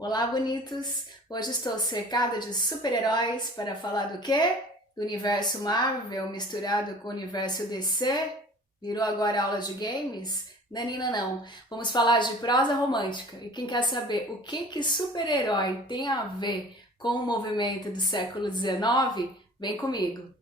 Olá, bonitos! Hoje estou cercada de super-heróis para falar do quê? Do universo Marvel misturado com o universo DC? Virou agora aula de games? Nanina não. Vamos falar de prosa romântica. E quem quer saber o que super-herói tem a ver com o movimento do século XIX? Vem comigo!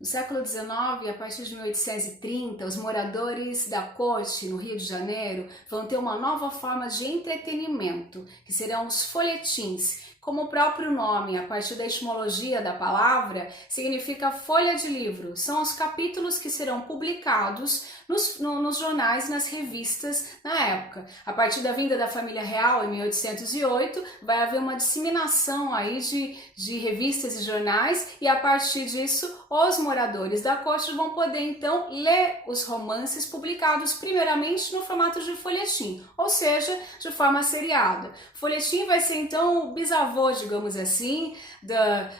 No século XIX, a partir de 1830, os moradores da corte no Rio de Janeiro vão ter uma nova forma de entretenimento, que serão os folhetins. Como o próprio nome, a partir da etimologia da palavra, significa folha de livro. São os capítulos que serão publicados nos jornais e nas revistas na época. A partir da vinda da família real, em 1808, vai haver uma disseminação aí de revistas e jornais, e a partir disso, os moradores da corte vão poder então ler os romances publicados primeiramente no formato de folhetim, ou seja, de forma seriada. O folhetim vai ser então o bisavô, digamos assim,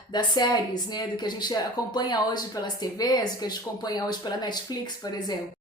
das séries, né, do que a gente acompanha hoje pelas TVs, do que a gente acompanha hoje pela Netflix, por exemplo.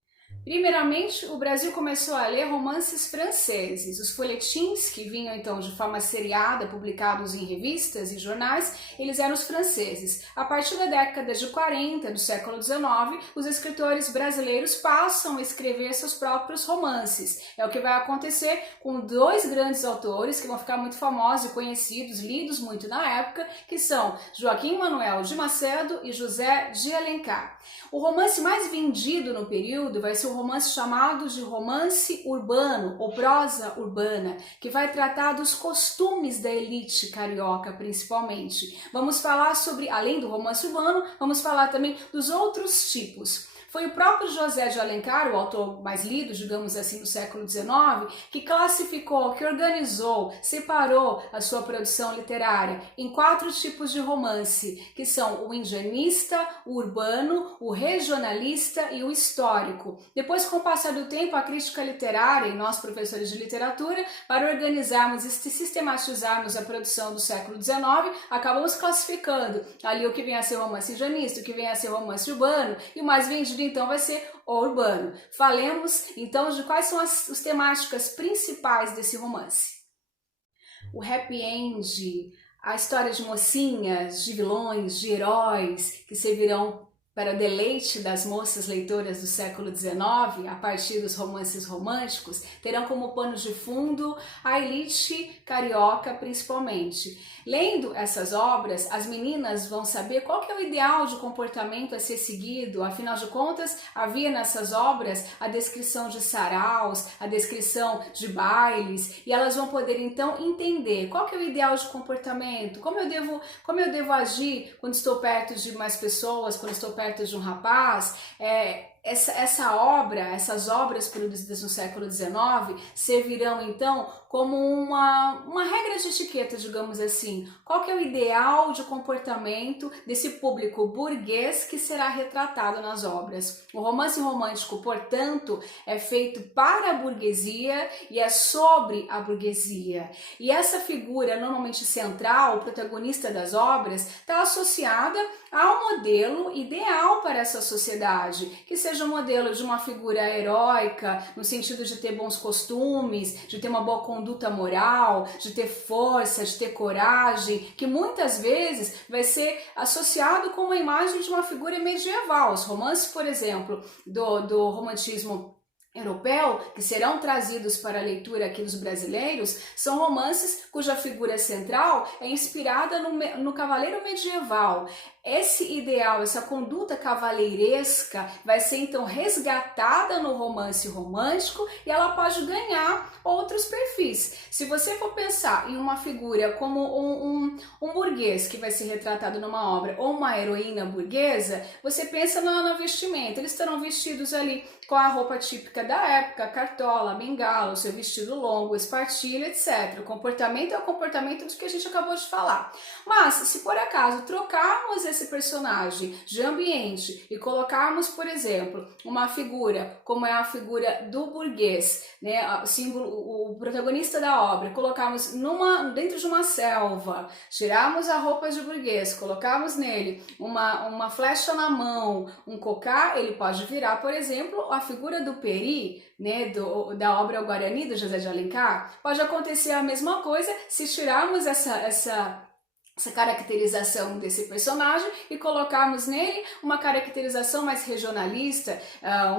Primeiramente, o Brasil começou a ler romances franceses. Os folhetins, que vinham então de forma seriada, publicados em revistas e jornais, eles eram os franceses. A partir da década de 40 do século XIX, os escritores brasileiros passam a escrever seus próprios romances. É o que vai acontecer com dois grandes autores que vão ficar muito famosos e conhecidos, lidos muito na época, que são Joaquim Manuel de Macedo e José de Alencar. O romance mais vendido no período vai ser um romance chamado de romance urbano ou prosa urbana, que vai tratar dos costumes da elite carioca principalmente. Vamos falar sobre, além do romance urbano, vamos falar também dos outros tipos. Foi o próprio José de Alencar, o autor mais lido, digamos assim, do século XIX, que classificou, que organizou, separou a sua produção literária em 4 tipos de romance, que são o indianista, o urbano, o regionalista e o histórico. Depois, com o passar do tempo, a crítica literária e nós, professores de literatura, para organizarmos e sistematizarmos a produção do século XIX, acabamos classificando ali o que vem a ser romance indianista, o que vem a ser romance urbano, e o mais vendido então vai ser o urbano. Falemos então de quais são as temáticas principais desse romance. O happy end, a história de mocinhas, de vilões, de heróis que servirão para deleite das moças leitoras do século XIX, a partir dos romances românticos, terão como pano de fundo a elite carioca principalmente. Lendo essas obras, as meninas vão saber qual que é o ideal de comportamento a ser seguido. Afinal de contas, havia nessas obras a descrição de saraus, a descrição de bailes, e elas vão poder então entender qual que é o ideal de comportamento, como eu devo agir quando estou perto de mais pessoas, quando estou perto de um rapaz. Essas obras produzidas no século XIX servirão então como uma regra de etiqueta, digamos assim. Qual que é o ideal de comportamento desse público burguês que será retratado nas obras? O romance romântico, portanto, é feito para a burguesia e é sobre a burguesia. E essa figura normalmente central, o protagonista das obras, está associada ao modelo ideal para essa sociedade, que seja um modelo de uma figura heróica, no sentido de ter bons costumes, de ter uma boa conduta moral, de ter força, de ter coragem, que muitas vezes vai ser associado com uma imagem de uma figura medieval. Os romances, por exemplo, do romantismo europeu, que serão trazidos para a leitura aqui dos brasileiros, são romances cuja figura central é inspirada no cavaleiro medieval. Esse ideal, essa conduta cavaleiresca vai ser então resgatada no romance romântico e ela pode ganhar outros perfis. Se você for pensar em uma figura como um burguês que vai ser retratado numa obra ou uma heroína burguesa, você pensa na vestimenta. Eles estarão vestidos ali com a roupa típica física da época, cartola, bengala, o seu vestido longo, espartilho, etc. O comportamento é o comportamento do que a gente acabou de falar. Mas, se por acaso trocarmos esse personagem de ambiente e colocarmos, por exemplo, uma figura, como é a figura do burguês, né, o símbolo, o protagonista da obra, colocarmos dentro de uma selva, tirarmos a roupa de burguês, colocarmos nele uma flecha na mão, um cocá, ele pode virar, por exemplo, a figura do Peri, né, da obra O Guarani, do José de Alencar. Pode acontecer a mesma coisa se tirarmos essa caracterização desse personagem e colocarmos nele uma caracterização mais regionalista,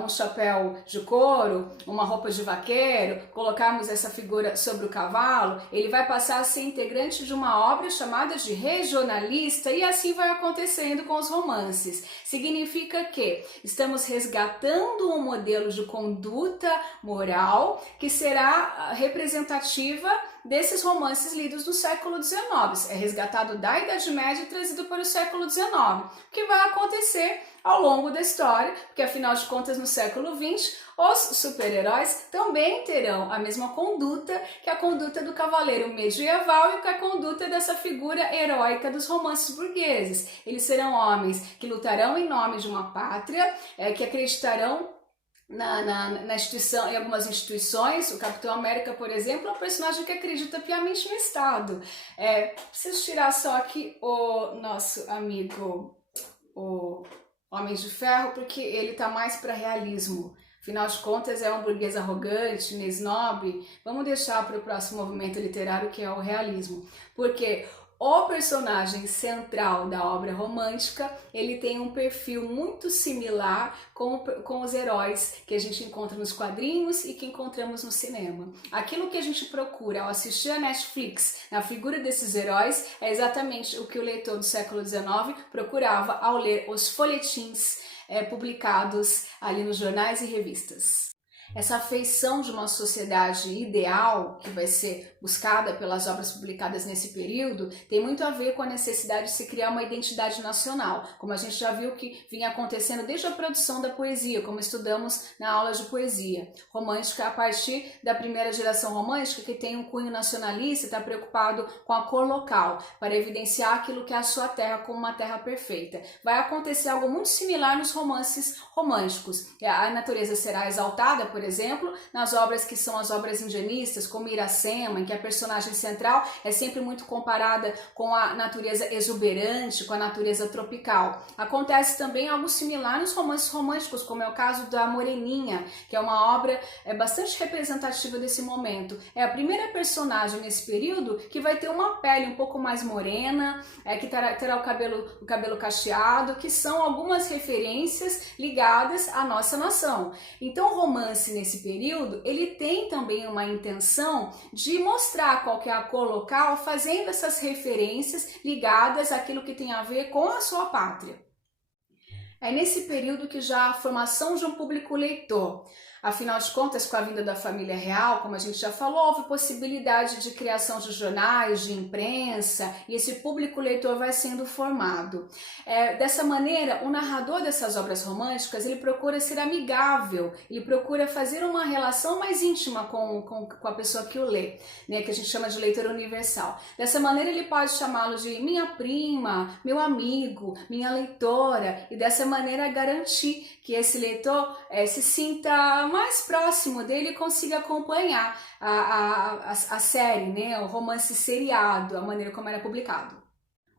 um chapéu de couro, uma roupa de vaqueiro, colocarmos essa figura sobre o cavalo, ele vai passar a ser integrante de uma obra chamada de regionalista, e assim vai acontecendo com os romances. Significa que estamos resgatando um modelo de conduta moral que será representativa desses romances lidos do século XIX. É resgatado da Idade Média e trazido para o século XIX. O que vai acontecer ao longo da história, porque afinal de contas no século XX os super-heróis também terão a mesma conduta que a conduta do cavaleiro medieval e que a conduta dessa figura heróica dos romances burgueses. Eles serão homens que lutarão em nome de uma pátria, que acreditarão na instituição, em algumas instituições. O Capitão América, por exemplo, é um personagem que acredita piamente no Estado. Preciso tirar só aqui o nosso amigo, o Homem de Ferro, porque ele está mais para realismo. Afinal de contas, é um burguês arrogante, snob. Vamos deixar para o próximo movimento literário, que é o realismo. Porque o personagem central da obra romântica, ele tem um perfil muito similar com os heróis que a gente encontra nos quadrinhos e que encontramos no cinema. Aquilo que a gente procura ao assistir a Netflix na figura desses heróis é exatamente o que o leitor do século XIX procurava ao ler os folhetins publicados ali nos jornais e revistas. Essa afeição de uma sociedade ideal, que vai ser buscada pelas obras publicadas nesse período, tem muito a ver com a necessidade de se criar uma identidade nacional, como a gente já viu que vinha acontecendo desde a produção da poesia, como estudamos na aula de poesia romântica, a partir da primeira geração romântica, que tem um cunho nacionalista, está preocupado com a cor local, para evidenciar aquilo que é a sua terra como uma terra perfeita. Vai acontecer algo muito similar nos romances românticos. A natureza será exaltada, por exemplo, nas obras que são as obras indianistas, como Iracema, em que a personagem central é sempre muito comparada com a natureza exuberante, com a natureza tropical. Acontece também algo similar nos romances românticos, como é o caso da Moreninha, que é uma obra bastante representativa desse momento. É a primeira personagem nesse período que vai ter uma pele um pouco mais morena, que terá o cabelo cacheado, que são algumas referências ligadas à nossa nação. Então o romance nesse período, ele tem também uma intenção de mostrar qual que é a cor local, fazendo essas referências ligadas àquilo que tem a ver com a sua pátria. É nesse período que já a formação de um público leitor. Afinal de contas, com a vinda da família real, como a gente já falou, houve possibilidade de criação de jornais, de imprensa, e esse público leitor vai sendo formado. Dessa maneira, o narrador dessas obras românticas, ele procura ser amigável, ele procura fazer uma relação mais íntima com a pessoa que o lê, né, que a gente chama de leitor universal. Dessa maneira, ele pode chamá-lo de minha prima, meu amigo, minha leitora, e dessa maneira garantir que esse leitor se sinta mais próximo dele e consiga acompanhar a série, né, o romance seriado, a maneira como era publicado.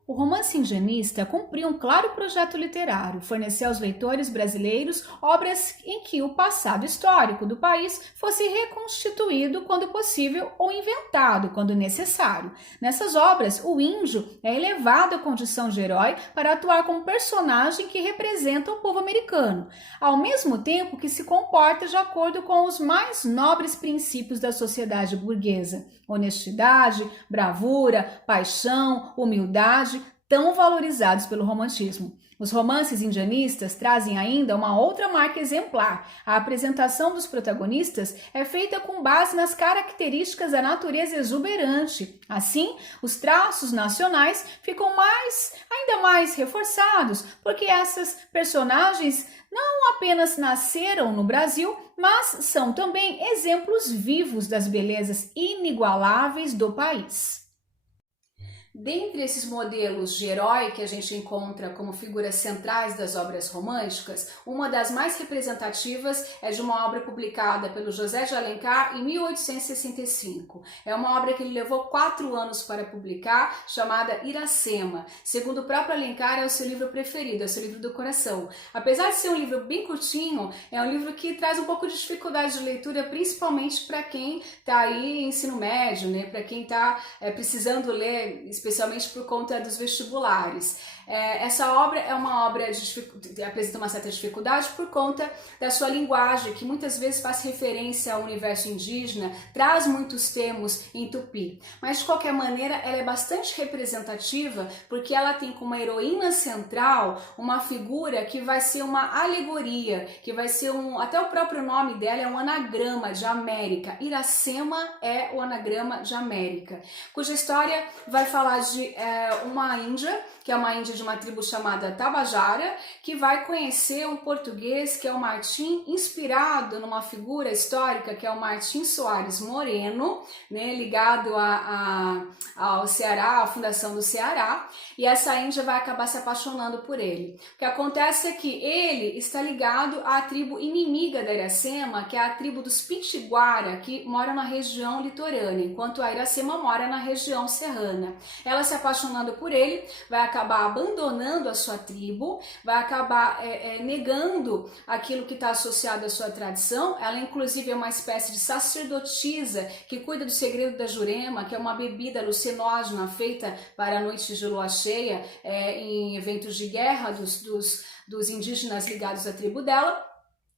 O romance indianista cumpriu um claro projeto literário, fornecer aos leitores brasileiros obras em que o passado histórico do país fosse reconstituído quando possível ou inventado quando necessário. Nessas obras, o índio é elevado à condição de herói para atuar como personagem que representa o povo americano, ao mesmo tempo que se comporta de acordo com os mais nobres princípios da sociedade burguesa: honestidade, bravura, paixão, humildade, tão valorizados pelo romantismo. Os romances indianistas trazem ainda uma outra marca exemplar. A apresentação dos protagonistas é feita com base nas características da natureza exuberante. Assim, os traços nacionais ficam ainda mais reforçados, porque essas personagens não apenas nasceram no Brasil, mas são também exemplos vivos das belezas inigualáveis do país. Dentre esses modelos de herói que a gente encontra como figuras centrais das obras românticas, uma das mais representativas é de uma obra publicada pelo José de Alencar em 1865. É uma obra que ele levou 4 anos para publicar, chamada Iracema. Segundo o próprio Alencar, é o seu livro preferido, é o seu livro do coração. Apesar de ser um livro bem curtinho, é um livro que traz um pouco de dificuldade de leitura, principalmente para quem está aí em ensino médio, né? Para quem está precisando ler, especialmente por conta dos vestibulares. Essa obra é uma obra que apresenta uma certa dificuldade por conta da sua linguagem, que muitas vezes faz referência ao universo indígena, traz muitos termos em tupi. Mas, de qualquer maneira, ela é bastante representativa porque ela tem como heroína central uma figura que vai ser uma alegoria, que vai ser até o próprio nome dela é um anagrama de América. Iracema é o anagrama de América, cuja história vai falar de uma índia, que é uma índia de uma tribo chamada Tabajara, que vai conhecer um português que é o Martim, inspirado numa figura histórica que é o Martim Soares Moreno, né, ligado ao Ceará, à fundação do Ceará, e essa índia vai acabar se apaixonando por ele. O que acontece é que ele está ligado à tribo inimiga da Iracema, que é a tribo dos Pitiguara, que mora na região litorânea, enquanto a Iracema mora na região serrana. Ela se apaixonando por ele, vai acabar abandonando a sua tribo, vai acabar negando aquilo que está associado à sua tradição. Ela inclusive é uma espécie de sacerdotisa que cuida do segredo da Jurema, que é uma bebida alucinógena feita para noites de lua cheia em eventos de guerra dos indígenas ligados à tribo dela.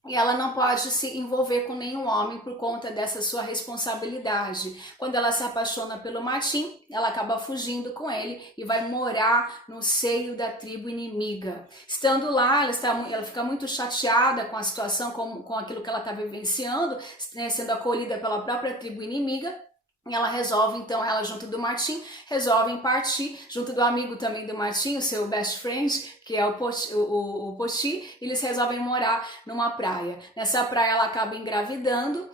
E ela não pode se envolver com nenhum homem por conta dessa sua responsabilidade. Quando ela se apaixona pelo Martim, ela acaba fugindo com ele e vai morar no seio da tribo inimiga. Estando lá, ela fica muito chateada com a situação, com aquilo que ela está vivenciando, né, sendo acolhida pela própria tribo inimiga. E ela resolve, então, ela junto do Martim, resolvem partir, junto do amigo também do Martim, o seu best friend, que é o Poti, eles resolvem morar numa praia. Nessa praia ela acaba engravidando,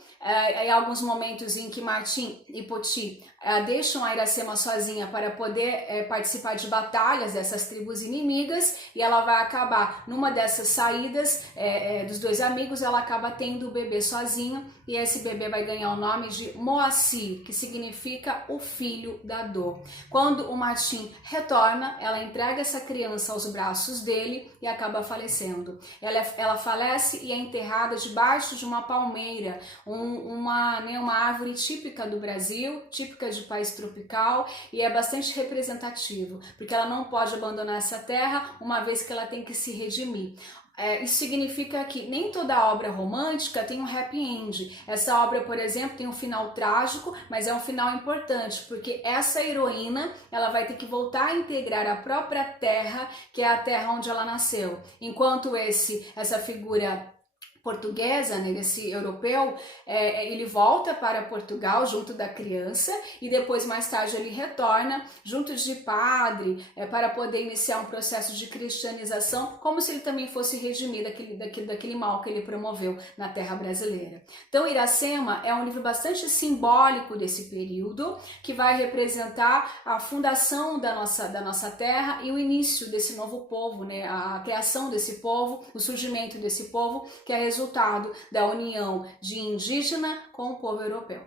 em alguns momentos em que Martim e Poti deixam a Iracema sozinha para poder participar de batalhas dessas tribos inimigas, e ela vai acabar, numa dessas saídas dos dois amigos, ela acaba tendo o bebê sozinho, e esse bebê vai ganhar o nome de Moacir, que significa o filho da dor. Quando o Martim retorna, ela entrega essa criança aos braços dele e acaba falecendo. Ela falece e é enterrada debaixo de uma palmeira, uma árvore típica do Brasil, típica de país tropical, e é bastante representativo, porque ela não pode abandonar essa terra, uma vez que ela tem que se redimir. Isso significa que nem toda obra romântica tem um happy end. Essa obra, por exemplo, tem um final trágico, mas é um final importante, porque essa heroína ela vai ter que voltar a integrar a própria terra, que é a terra onde ela nasceu. Enquanto essa figura portuguesa, né, desse europeu, ele volta para Portugal junto da criança e depois mais tarde ele retorna junto de padre para poder iniciar um processo de cristianização, como se ele também fosse redimir daquele mal que ele promoveu na terra brasileira. Então Iracema é um livro bastante simbólico desse período, que vai representar a fundação da nossa terra e o início desse novo povo, né, a criação desse povo, o surgimento desse povo, que é resultado da união de indígena com o povo europeu.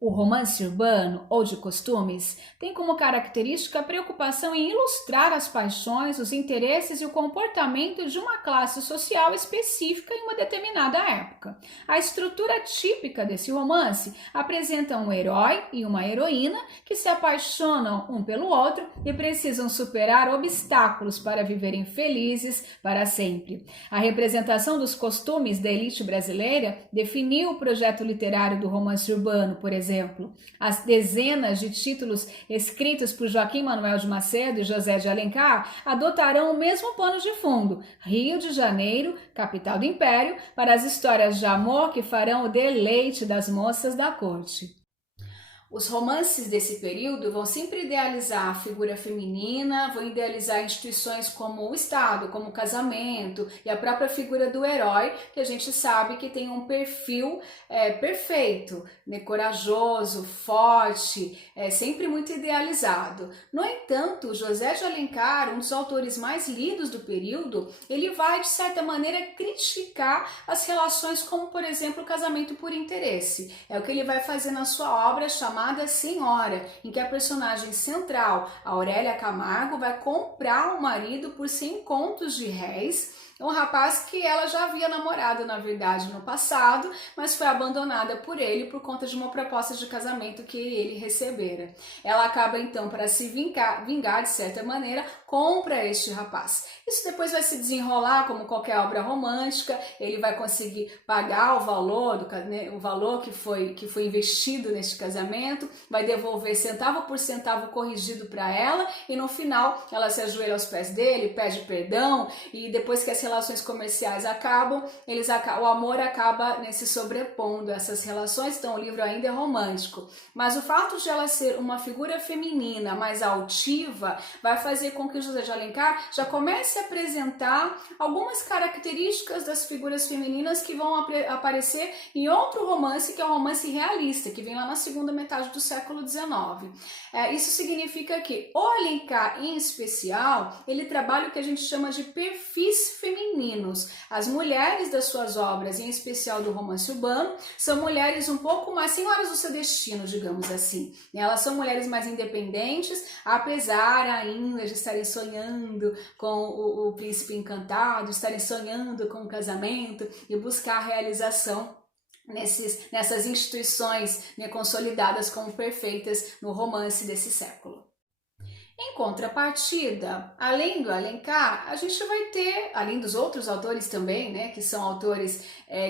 O romance urbano, ou de costumes, tem como característica a preocupação em ilustrar as paixões, os interesses e o comportamento de uma classe social específica em uma determinada época. A estrutura típica desse romance apresenta um herói e uma heroína que se apaixonam um pelo outro e precisam superar obstáculos para viverem felizes para sempre. A representação dos costumes da elite brasileira definiu o projeto literário do romance urbano, por exemplo, exemplo. As dezenas de títulos escritos por Joaquim Manuel de Macedo e José de Alencar adotarão o mesmo pano de fundo, Rio de Janeiro, capital do Império, para as histórias de amor que farão o deleite das moças da corte. Os romances desse período vão sempre idealizar a figura feminina, vão idealizar instituições como o Estado, como o casamento e a própria figura do herói, que a gente sabe que tem um perfil perfeito, né? Corajoso, forte, sempre muito idealizado. No entanto, José de Alencar, um dos autores mais lidos do período, ele vai, de certa maneira, criticar as relações como, por exemplo, o casamento por interesse. É o que ele vai fazer na sua obra chamada Senhora, em que a personagem central, Aurélia Camargo, vai comprar o marido por 100 contos de réis, um rapaz que ela já havia namorado, na verdade, no passado, mas foi abandonada por ele por conta de uma proposta de casamento que ele recebera. Ela acaba, então, para se vingar de certa maneira, compra este rapaz. Isso depois vai se desenrolar como qualquer obra romântica, ele vai conseguir pagar o valor, o valor que foi investido neste casamento, vai devolver centavo por centavo corrigido para ela e no final ela se ajoelha aos pés dele, pede perdão e depois que as relações comerciais acabam, o amor acaba se sobrepondo a essas relações, então o livro ainda é romântico. Mas o fato de ela ser uma figura feminina mais altiva vai fazer com que José de Alencar já comece a apresentar algumas características das figuras femininas que vão aparecer em outro romance, que é o romance realista, que vem lá na segunda metade do século XIX. Isso significa que o Alencar, em especial, ele trabalha o que a gente chama de perfis femininos. As mulheres das suas obras, em especial do romance urbano, são mulheres um pouco mais senhoras do seu destino, digamos assim. Elas são mulheres mais independentes, apesar ainda de estarem sonhando com o príncipe encantado, estarem sonhando com o casamento e buscar a realização nessas instituições, né, consolidadas como perfeitas no romance desse século. Em contrapartida, além do Alencar, a gente vai ter, além dos outros autores também, né, que são autores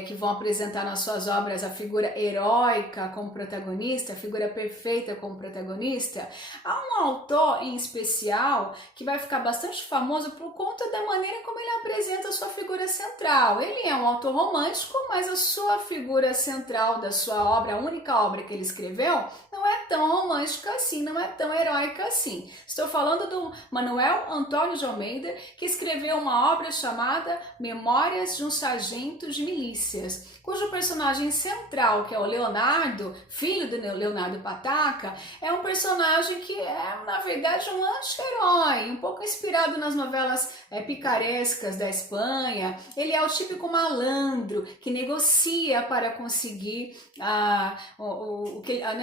que vão apresentar nas suas obras a figura heróica como protagonista, a figura perfeita como protagonista, há um autor em especial que vai ficar bastante famoso por conta da maneira como ele apresenta a sua figura central. Ele é um autor romântico, mas a sua figura central da sua obra, a única obra que ele escreveu, não é tão romântica assim, não é tão heróica assim. Estou falando do Manuel Antônio de Almeida, que escreveu uma obra chamada Memórias de um Sargento de Milícias, cujo personagem central, que é o Leonardo, filho de Leonardo Pataca, é um personagem que é, na verdade, um anti-herói, um pouco inspirado nas novelas picarescas da Espanha. Ele é o típico malandro que negocia para conseguir o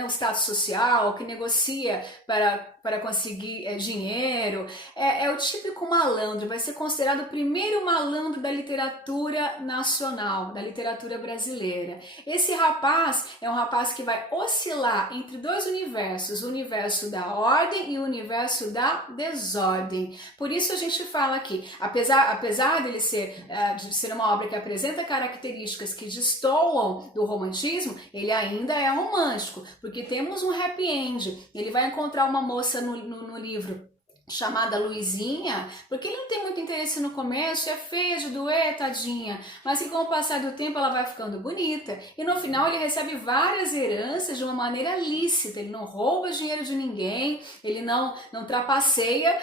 status social, que negocia para conseguir dinheiro. É o típico malandro, vai ser considerado o primeiro malandro da literatura nacional, da literatura brasileira. Esse rapaz é um rapaz que vai oscilar entre dois universos, o universo da ordem e o universo da desordem. Por isso a gente fala aqui, apesar dele de ser uma obra que apresenta características que destoam do romantismo, ele ainda é romântico, porque temos um happy end. Ele vai encontrar uma moça no livro chamada Luizinha, porque ele não tem muito interesse no começo, é feia de doer, tadinha, mas que com o passar do tempo ela vai ficando bonita e no final ele recebe várias heranças de uma maneira lícita, ele não rouba dinheiro de ninguém, ele não trapaceia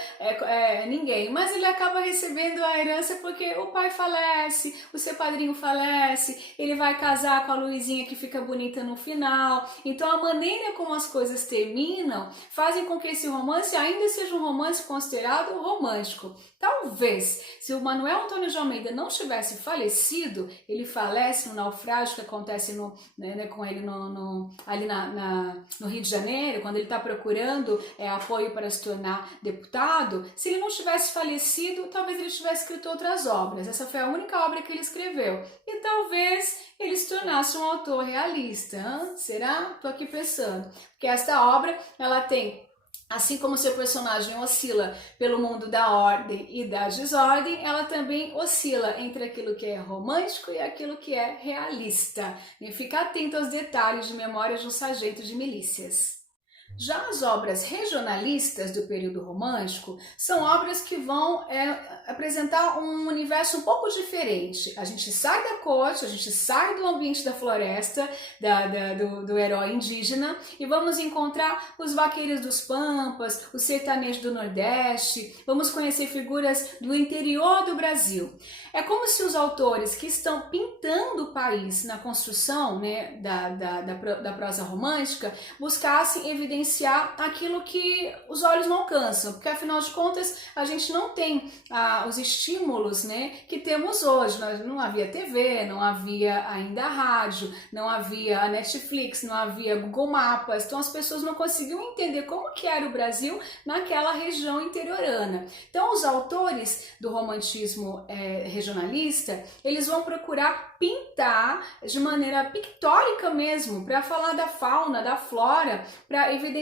ninguém, mas ele acaba recebendo a herança porque o pai falece, o seu padrinho falece, ele vai casar com a Luizinha que fica bonita no final. Então a maneira como as coisas terminam fazem com que esse romance ainda seja um romance considerado romântico. Talvez, se o Manuel Antônio de Almeida não tivesse falecido, ele falece no naufrágio que acontece com ele ali no Rio de Janeiro, quando ele está procurando apoio para se tornar deputado. Se ele não tivesse falecido, talvez ele tivesse escrito outras obras. Essa foi a única obra que ele escreveu. E talvez ele se tornasse um autor realista. Será? Estou aqui pensando. Porque esta obra, ela tem Assim como seu personagem oscila pelo mundo da ordem e da desordem, ela também oscila entre aquilo que é romântico e aquilo que é realista. E fica atento aos detalhes de Memórias de um Sargento de Milícias. Já as obras regionalistas do período romântico são obras que vão apresentar um universo um pouco diferente. A gente sai da corte, a gente sai do ambiente da floresta, do herói indígena, e vamos encontrar os vaqueiros dos Pampas, os sertanejos do Nordeste, vamos conhecer figuras do interior do Brasil. É como se os autores que estão pintando o país na construção, né, da prosa romântica buscassem evidenciar aquilo que os olhos não alcançam, porque afinal de contas a gente não tem os estímulos, né, que temos hoje. Não havia TV, não havia ainda rádio, não havia a Netflix, não havia Google Mapas, então as pessoas não conseguiam entender como que era o Brasil naquela região interiorana. Então os autores do romantismo regionalista, eles vão procurar pintar de maneira pictórica mesmo, para falar da fauna, da flora, para evidenciar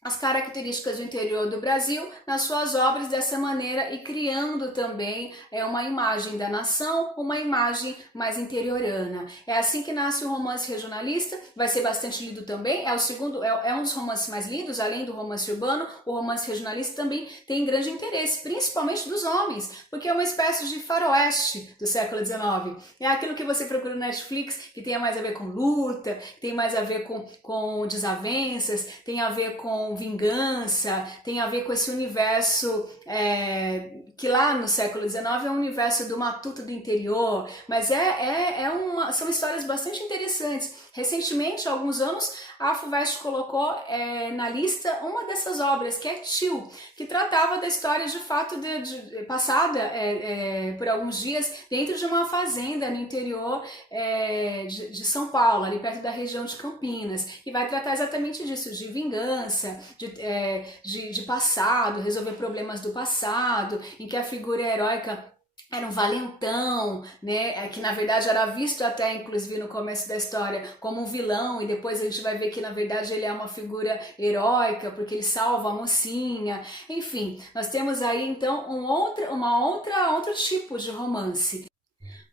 as características do interior do Brasil nas suas obras dessa maneira e criando também uma imagem da nação, uma imagem mais interiorana. É assim que nasce o romance regionalista, vai ser bastante lido também, é um dos romances mais lidos, além do romance urbano, o romance regionalista também tem grande interesse, principalmente dos homens, porque é uma espécie de faroeste do século XIX. É aquilo que você procura no Netflix, que tem mais a ver com luta, tem mais a ver com desavenças, tem a ver com vingança, tem a ver com esse universo que lá no século XIX é um universo do matuto do interior, mas são histórias bastante interessantes. Recentemente, há alguns anos, a FUVEST colocou na lista uma dessas obras, que é Tio, que tratava da história de fato passada por alguns dias dentro de uma fazenda no interior de São Paulo, ali perto da região de Campinas, e vai tratar exatamente disso, de vingança, de passado, resolver problemas do passado, em que a figura heróica era um valentão, né, que na verdade era visto até inclusive no começo da história como um vilão, e depois a gente vai ver que na verdade ele é uma figura heróica porque ele salva a mocinha. Enfim, nós temos aí então outro tipo de romance.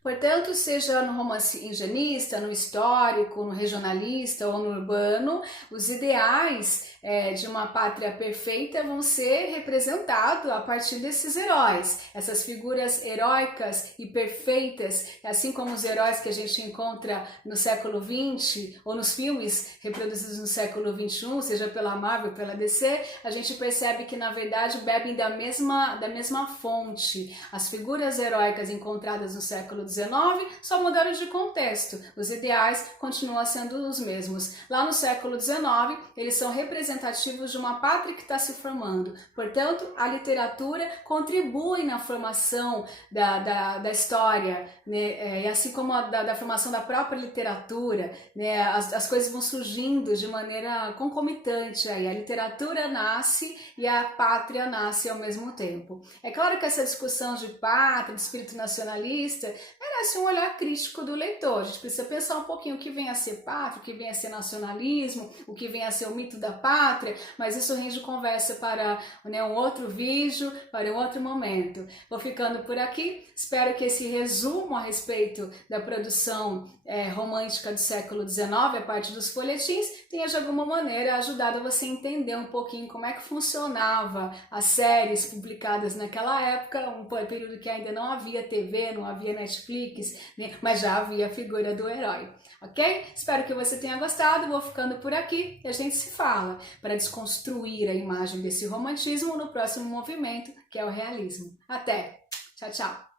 Portanto, seja no romance indianista, no histórico, no regionalista ou no urbano, os ideais de uma pátria perfeita vão ser representados a partir desses heróis. Essas figuras heróicas e perfeitas, assim como os heróis que a gente encontra no século XX ou nos filmes reproduzidos no século XXI, seja pela Marvel ou pela DC, a gente percebe que na verdade bebem da mesma fonte. As figuras heróicas encontradas no século XIX só mudaram de contexto, os ideais continuam sendo os mesmos. Lá no século XIX, eles são representativos de uma pátria que está se formando. Portanto, a literatura contribui na formação da história, né? E assim como da formação da própria literatura, né? As coisas vão surgindo de maneira concomitante. Aí a literatura nasce e a pátria nasce ao mesmo tempo. É claro que essa discussão de pátria, de espírito nacionalista, merece um olhar crítico do leitor. A gente precisa pensar um pouquinho o que vem a ser pátria, o que vem a ser nacionalismo, o que vem a ser o mito da pátria, mas isso rende conversa para um outro vídeo, para um outro momento. Vou ficando por aqui, espero que esse resumo a respeito da produção romântica do século XIX, a parte dos folhetins, tenha de alguma maneira ajudado você a entender um pouquinho como é que funcionava as séries publicadas naquela época, um período que ainda não havia TV, não havia Netflix, né? Mas já havia a figura do herói, ok? Espero que você tenha gostado, vou ficando por aqui e a gente se fala para desconstruir a imagem desse romantismo no próximo movimento, que é o realismo. Até! Tchau, tchau!